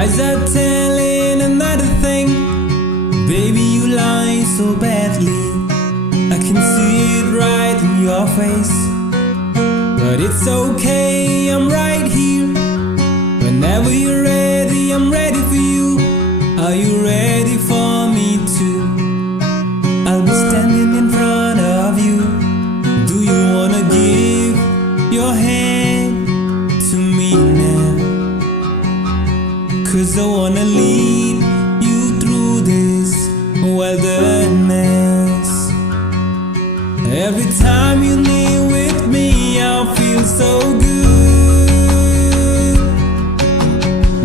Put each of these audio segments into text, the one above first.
eyes are telling another thing. Baby, you lie so badly. I can see it right in your face. But it's okay, I'm right here. Whenever you're ready, I'm ready for you. Are you ready for me too? I'll be standing in front of you. Do you wanna give your hand to me now? 'Cause I wanna lead you through this wilderness. Every time you're near with me, I feel so good.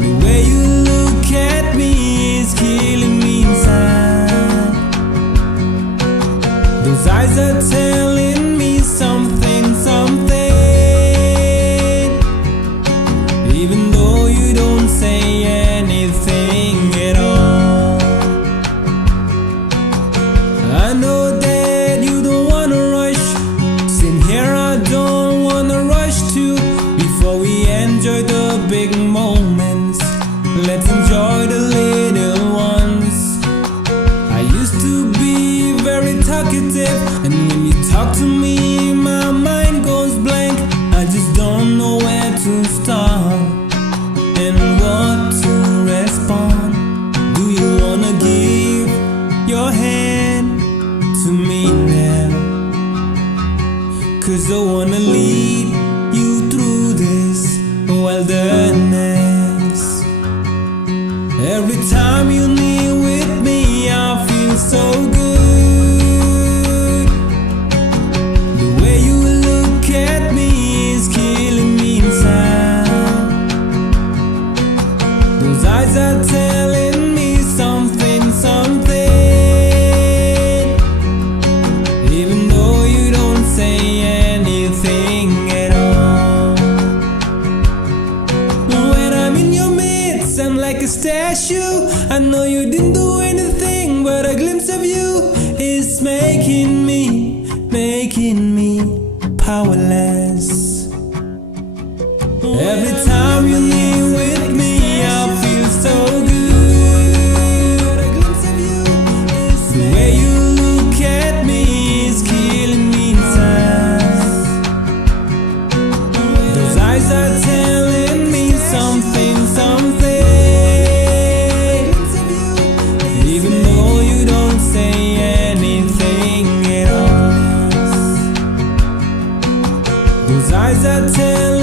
The way you look at me is killing me inside. Those eyes are telling me something, something. Even though you don't say anything at all. I know that you don't wanna rush. Sitting here, I don't wanna rush too. Before we enjoy the big moments, let's enjoy the little ones. I used to be very talkative, and when you talk to me, my mind goes blank. I just don't know where to start and what to respond. Do you wanna give your hand to me now? 'Cause I wanna lead you through this wilderness. Every time you're near with me, I feel so good. The way you look at me is killing me inside. Those eyes are telling me something, something. Even though you don't say anything at all. When I'm in your midst, I'm like a statue. I know you didn't do anything, but a glimpse of you is making me powerless. Every time you're near with me, I feel so good. A glimpse of you is the way you look at me is killing me inside. Those eyes are telling me something, something. Even though you don't say anything at all. Those eyes are telling